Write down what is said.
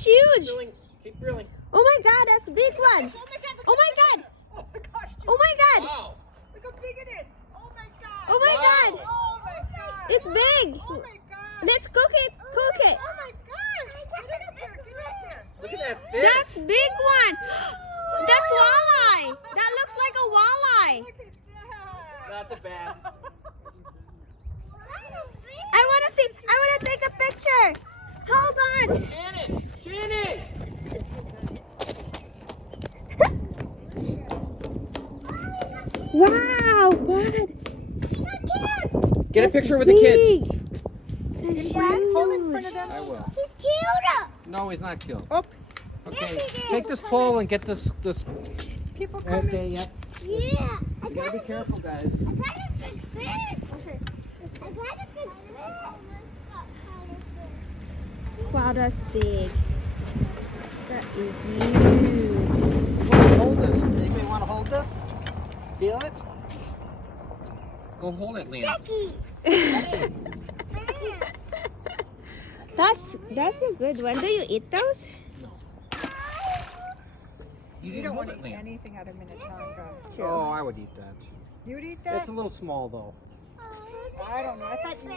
That's huge. Keep reeling. Oh my God, that's a big one. Oh my God. Oh my gosh, Oh my God. Wow. look how big it is. Oh my god. Oh my Wow. God. Oh my god. It's big. Oh my god. Let's cook it. Cook it. Oh my gosh. Get up here. Get up here. Look at that fish. That's big one. That's walleye. That looks like a walleye. Look at that. That's a bass. I want to see. I want to take a picture. Hold on. Shannon! Shannon! Wow, bud. Get a picture with the kids. That's Brad, hold it in front huge. of them. I will. He's cute. No, he's not killed. Oh, Okay, Yes, he did. take this pole and get this. people coming. Okay, yep. Yeah. You gotta be careful, guys. I got a big fish. I got a big fish. Wow, that's big. That is huge. Hold this. Anybody want to hold this? Feel it? Go hold it, Liam. That's a good one. Do you eat those? You You didn't don't hold want it, to eat Liam. anything out of Minnetonka. Oh, I would eat that. You'd eat that? It's a little small though. I don't know. I thought you